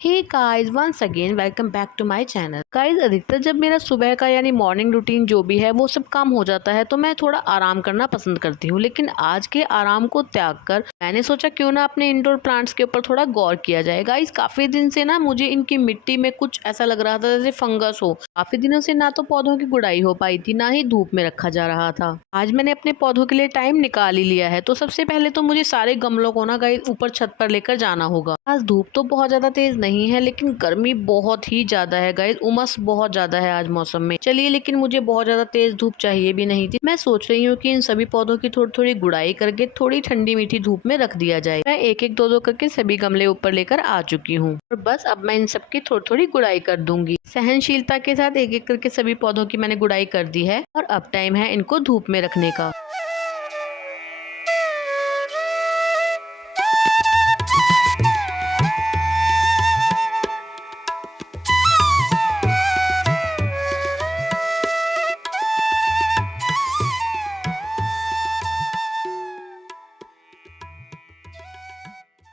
Hey guys, once again welcome back to my channel. Guys, अधिकतर जब मेरा सुबह का यानी मॉर्निंग रूटीन जो भी है वो सब काम हो जाता है तो मैं थोड़ा आराम करना पसंद करती हूँ। लेकिन आज के आराम को त्याग कर मैंने सोचा क्यों ना अपने इंडोर प्लांट्स के ऊपर थोड़ा गौर किया जाए। गाइस, काफी दिन से ना मुझे इनकी मिट्टी में कुछ ऐसा लग रहा था जैसे फंगस हो। काफी दिनों से ना तो पौधों की गुड़ाई हो पाई थी, ना ही धूप में रखा जा रहा था। आज मैंने अपने पौधों के लिए टाइम निकाल ही लिया है। तो सबसे पहले तो मुझे सारे गमलों को ना गाइस ऊपर छत पर लेकर जाना होगा। आज धूप तो बहुत ज्यादा तेज नहीं है, लेकिन गर्मी बहुत ही ज्यादा है गाइस। उमस बहुत ज्यादा है आज मौसम में। चलिए, लेकिन मुझे बहुत ज्यादा तेज धूप चाहिए भी नहीं थी। मैं सोच रही हूँ कि इन सभी पौधों की थोड़ी थोड़ी गुड़ाई करके थोड़ी ठंडी मीठी धूप में रख दिया जाए। मैं एक एक दो दो करके सभी गमले ऊपर लेकर आ चुकी हूँ और बस अब मैं इन सबकी थोड़ी थोड़ी गुड़ाई कर दूंगी। सहनशीलता के साथ एक एक करके सभी पौधों की मैंने गुड़ाई कर दी है और अब टाइम है इनको धूप में रखने का।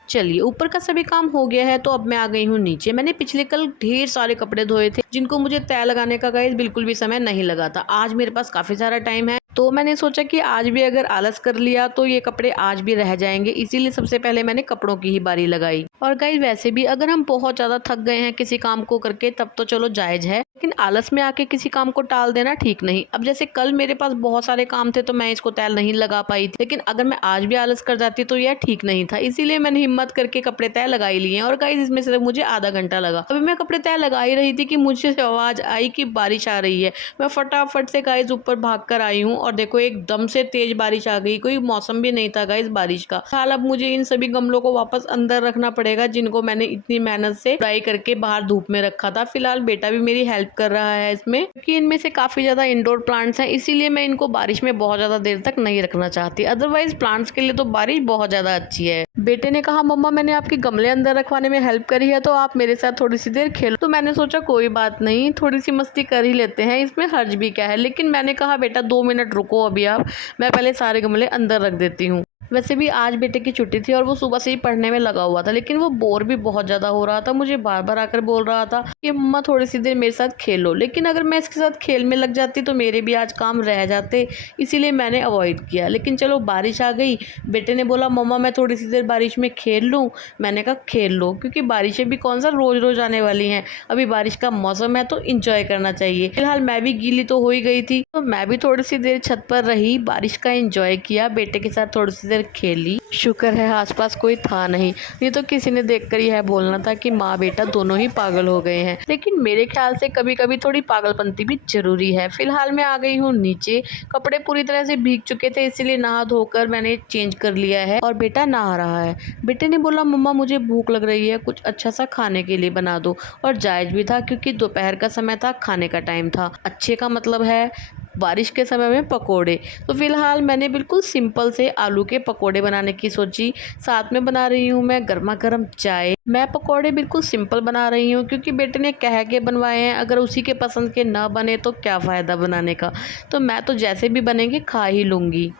चलिए, ऊपर का सभी काम हो गया है तो अब मैं आ गई हूँ नीचे। मैंने पिछले कल ढेर सारे कपड़े धोए थे जिनको मुझे तय लगाने का गाइस बिल्कुल भी समय नहीं लगा था। आज मेरे पास काफी सारा टाइम है तो मैंने सोचा कि आज भी अगर आलस कर लिया तो ये कपड़े आज भी रह जाएंगे। इसीलिए सबसे पहले मैंने कपड़ों की ही बारी लगाई। और गाइस, वैसे भी अगर हम बहुत ज्यादा थक गए हैं किसी काम को करके तब तो चलो जायज है, लेकिन आलस में आके किसी काम को टाल देना ठीक नहीं। अब जैसे कल मेरे पास बहुत सारे काम थे तो मैं इसको तय नहीं लगा पाई थी, लेकिन अगर मैं आज भी आलस कर जाती तो यह ठीक नहीं था। इसीलिए मैंने हिम्मत करके कपड़े तय लगा ही लिए हैं। और गाइस, इसमें सिर्फ मुझे आधा घंटा लगा। अभी मैं कपड़े तय लगा ही रही थी कि मुझे आवाज आई कि बारिश आ रही है। मैं फटाफट से गाइस ऊपर भाग कर आई हूँ और देखो एकदम से तेज बारिश आ गई। कोई मौसम भी नहीं था गाइस बारिश का। फिलहाल अब मुझे इन सभी गमलों को वापस अंदर रखना पड़ेगा जिनको मैंने इतनी मेहनत से फ्राई करके बाहर धूप में रखा था। फिलहाल बेटा भी मेरी हेल्प कर रहा है इसमें, क्योंकि इनमें से काफी ज्यादा इंडोर प्लांट्स हैं। इसीलिए मैं इनको बारिश में बहुत ज्यादा देर तक नहीं रखना चाहती। अदरवाइज प्लांट्स के लिए तो बारिश बहुत ज्यादा अच्छी है। बेटे ने कहा, मम्मा मैंने आपके गमले अंदर रखवाने में हेल्प करी है तो आप मेरे साथ थोड़ी सी देर खेलो। तो मैंने सोचा कोई बात नहीं, थोड़ी सी मस्ती कर ही लेते हैं, इसमें हर्ज भी क्या है। लेकिन मैंने कहा बेटा 2 मिनट रुको अभी आप, मैं पहले सारे गमले अंदर रख देती हूँ। वैसे भी आज बेटे की छुट्टी थी और वो सुबह से ही पढ़ने में लगा हुआ था, लेकिन वो बोर भी बहुत ज्यादा हो रहा था। मुझे बार बार आकर बोल रहा था कि मम्मा थोड़ी सी देर मेरे साथ खेलो। लेकिन अगर मैं इसके साथ खेल में लग जाती तो मेरे भी आज काम रह जाते। इसीलिए मैंने अवॉइड किया। लेकिन चलो, बारिश आ गई। बेटे ने बोला मम्मा मैं थोड़ी सी देर बारिश में खेल लूँ। मैंने कहा खेल लो, क्योंकि बारिशें भी कौन सा रोज रोज आने वाली हैं। अभी बारिश का मौसम है तो इंजॉय करना चाहिए। फिलहाल मैं भी गीली तो हो ही गई थी तो मैं भी थोड़ी सी देर छत पर रही, बारिश का इंजॉय किया, बेटे के साथ थोड़ी सी देर खेली। शुक्र है आसपास कोई था नहीं, नहीं तो किसी ने देखकर यह बोलना था कि माँ बेटा दोनों ही पागल हो गए हैं। लेकिन मेरे ख्याल से कभी कभी थोड़ी पागलपंती भी जरूरी है। फिलहाल मैं आ गई हूँ नीचे। कपड़े पूरी तरह से भीग चुके थे, इसीलिए नहा धोकर मैंने चेंज कर लिया है और बेटा नहा रहा है। बेटे ने बोला मम्मा मुझे भूख लग रही है, कुछ अच्छा सा खाने के लिए बना दो। और जायज भी था, क्योंकि दोपहर का समय था, खाने का टाइम था। अच्छे का मतलब है बारिश के समय में पकोड़े। तो फिलहाल मैंने बिल्कुल सिंपल से आलू के पकोड़े बनाने की सोची। साथ में बना रही हूँ मैं गर्मा गर्म चाय। मैं पकोड़े बिल्कुल सिंपल बना रही हूँ क्योंकि बेटे ने कह के बनवाए हैं। अगर उसी के पसंद के ना बने तो क्या फ़ायदा बनाने का। तो मैं तो जैसे भी बनेंगे खा ही लूँगी।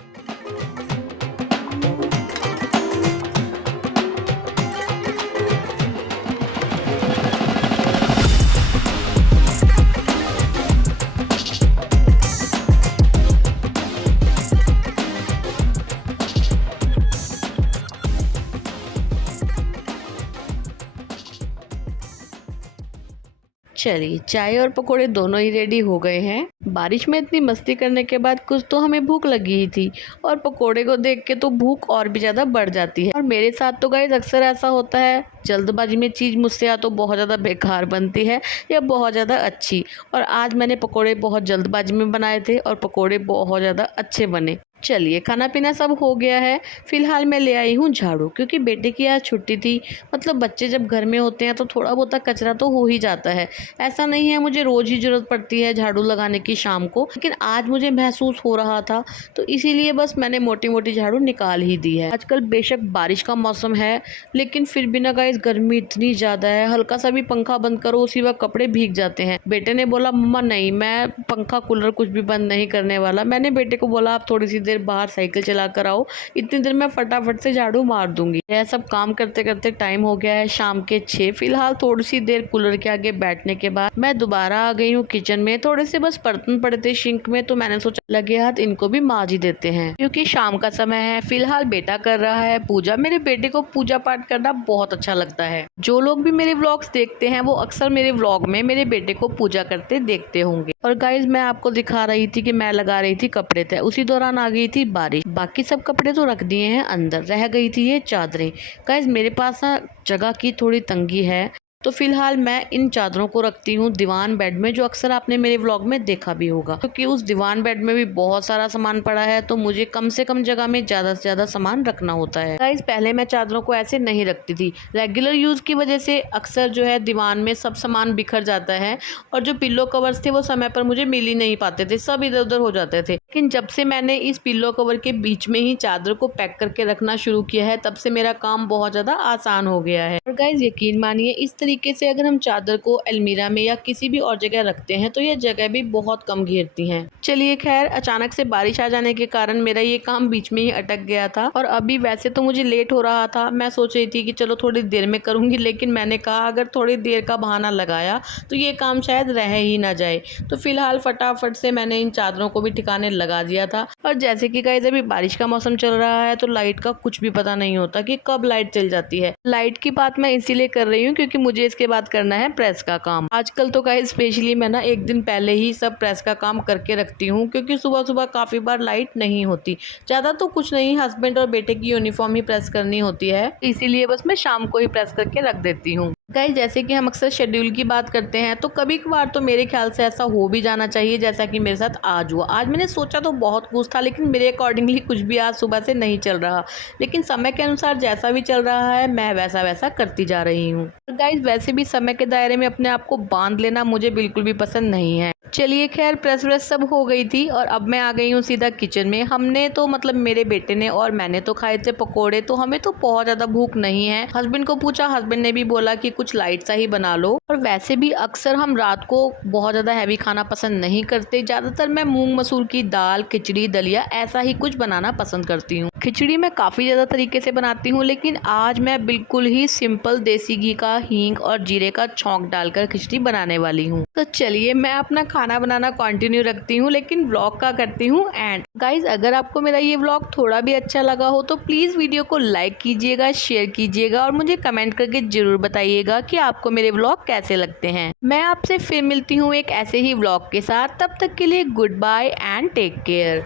चलिए, चाय और पकोड़े दोनों ही रेडी हो गए हैं। बारिश में इतनी मस्ती करने के बाद कुछ तो हमें भूख लगी ही थी और पकोड़े को देख के तो भूख और भी ज़्यादा बढ़ जाती है। और मेरे साथ तो गाइस अक्सर ऐसा होता है, जल्दबाजी में चीज़ मुझसे या तो बहुत ज़्यादा बेकार बनती है या बहुत ज़्यादा अच्छी। और आज मैंने पकोड़े बहुत जल्दबाजी में बनाए थे और पकोड़े बहुत ज़्यादा अच्छे बने। चलिए, खाना पीना सब हो गया है। फिलहाल मैं ले आई हूँ झाड़ू, क्योंकि बेटे की आज छुट्टी थी। मतलब बच्चे जब घर में होते हैं तो थोड़ा बहुत कचरा तो हो ही जाता है। ऐसा नहीं है मुझे रोज ही जरूरत पड़ती है झाड़ू लगाने की शाम को, लेकिन आज मुझे महसूस हो रहा था तो इसीलिए बस मैंने मोटी मोटी झाड़ू निकाल ही दी है। आजकल बेशक बारिश का मौसम है, लेकिन फिर भी ना गाइस गर्मी इतनी ज़्यादा है। हल्का सा भी पंखा बंद करो उसी वक्त कपड़े भीग जाते हैं। बेटे ने बोला मम्मा नहीं, मैं पंखा कूलर कुछ भी बंद नहीं करने वाला। मैंने बेटे को बोला आप थोड़ी सी देर देर बाहर साइकिल चला कर आओ, इतनी देर मैं फटाफट से झाड़ू मार दूंगी। यह सब काम करते करते टाइम हो गया है शाम के 6। फिलहाल थोड़ी सी देर कूलर के आगे बैठने के बाद मैं दोबारा आ गई हूँ किचन में। थोड़े से बस बर्तन पड़े थे सिंक में, तो मैंने सोचा लगे हाथ इनको भी मांज ही देते हैं, क्योंकि शाम का समय है। फिलहाल बेटा कर रहा है पूजा। मेरे बेटे को पूजा पाठ करना बहुत अच्छा लगता है। जो लोग भी मेरे व्लॉग्स देखते हैं वो अक्सर मेरे व्लॉग में मेरे बेटे को पूजा करते देखते होंगे। और गाइज मैं आपको दिखा रही थी कि मैं लगा रही थी कपड़े तय, उसी दौरान आ गई थी बारिश। बाकी सब कपड़े तो रख दिए हैं अंदर, रह गई थी ये चादरें। गाइज मेरे पास ना जगह की थोड़ी तंगी है, तो फिलहाल मैं इन चादरों को रखती हूँ दीवान बेड में, जो अक्सर आपने मेरे व्लॉग में देखा भी होगा, क्योंकि उस दीवान बेड में भी बहुत सारा सामान पड़ा है, तो मुझे कम से कम जगह में ज्यादा से ज्यादा सामान रखना होता है। गाइस पहले मैं चादरों को ऐसे नहीं रखती थी, रेगुलर यूज की वजह से अक्सर जो है दीवान में सब सामान बिखर जाता है, और जो पिल्लो कवर्स थे वो समय पर मुझे मिल ही नहीं पाते थे, सब इधर उधर हो जाते थे। लेकिन जब से मैंने इस पिल्लो कवर के बीच में ही चादर को पैक करके रखना शुरू किया है, तब से मेरा काम बहुत ज्यादा आसान हो गया है। और गाइस यकीन मानिए, इस तरीके से अगर हम चादर को अलमीरा में या किसी भी और जगह रखते हैं तो ये जगह भी बहुत कम घेरती हैं। चलिए खैर, अचानक से बारिश आ जाने के कारण मेरा ये काम बीच में ही अटक गया था, और अभी वैसे तो मुझे लेट हो रहा था। मैं सोच रही थी कि चलो थोड़ी देर में करूंगी, लेकिन मैंने कहा अगर थोड़ी देर का बहाना लगाया तो ये काम शायद रह ही ना जाए। तो फिलहाल फटाफट से मैंने इन चादरों को भी ठिकाने लगा दिया था। और जैसे कि गाइस अभी बारिश का मौसम चल रहा है, तो लाइट का कुछ भी पता नहीं होता कि कब लाइट चल जाती है। लाइट की बात मैं इसीलिए कर रही हूँ क्योंकि मुझे इसके बाद करना है प्रेस का काम। आजकल तो गाइस स्पेशली मैं ना एक दिन पहले ही सब प्रेस का काम करके रखती हूँ, क्योंकि सुबह सुबह काफी बार लाइट नहीं होती। ज्यादा तो कुछ नहीं, हस्बैंड और बेटे की यूनिफॉर्म ही प्रेस करनी होती है, इसीलिए बस मैं शाम को ही प्रेस करके रख देती हूँ। गाइस जैसे कि हम अक्सर शेड्यूल की बात करते हैं, तो कभी कभार तो मेरे ख्याल से ऐसा हो भी जाना चाहिए जैसा कि मेरे साथ आज हुआ। आज मैंने सोचा तो बहुत कुछ था, लेकिन मेरे अकॉर्डिंगली कुछ भी आज सुबह से नहीं चल रहा, लेकिन समय के अनुसार जैसा भी चल रहा है मैं वैसा वैसा करती जा रही हूँ। गाइस वैसे भी समय के दायरे में अपने आप को बांध लेना मुझे बिल्कुल भी पसंद नहीं है। चलिए खैर, प्रेस व्रेस सब हो गई थी और अब मैं आ गई हूँ सीधा किचन में। हमने तो मतलब मेरे बेटे ने और मैंने तो खाए थे पकोड़े, तो हमें तो बहुत ज्यादा भूख नहीं है। हस्बैंड को पूछा, हस्बैंड ने भी बोला कि कुछ लाइट सा ही बना लो। और वैसे भी अक्सर हम रात को बहुत ज्यादा हैवी खाना पसंद नहीं करते, ज्यादातर मैं मूंग मसूर की दाल, खिचड़ी, दलिया ऐसा ही कुछ बनाना पसंद करती हूँ। खिचड़ी मैं काफी ज्यादा तरीके से बनाती हूँ, लेकिन आज मैं बिल्कुल ही सिंपल देसी घी का, हींग और जीरे का छौंक डालकर खिचड़ी बनाने वाली हूँ। तो चलिए मैं अपना खाना बनाना कंटिन्यू रखती हूँ, लेकिन व्लॉग का करती हूँ एंड। गाइज अगर आपको मेरा ये व्लॉग थोड़ा भी अच्छा लगा हो तो प्लीज वीडियो को लाइक कीजिएगा, शेयर कीजिएगा और मुझे कमेंट करके जरूर बताइएगा कि आपको मेरे व्लॉग कैसे लगते हैं। मैं आपसे फिर मिलती हूँ एक ऐसे ही व्लॉग के साथ, तब तक के लिए good bye and take care.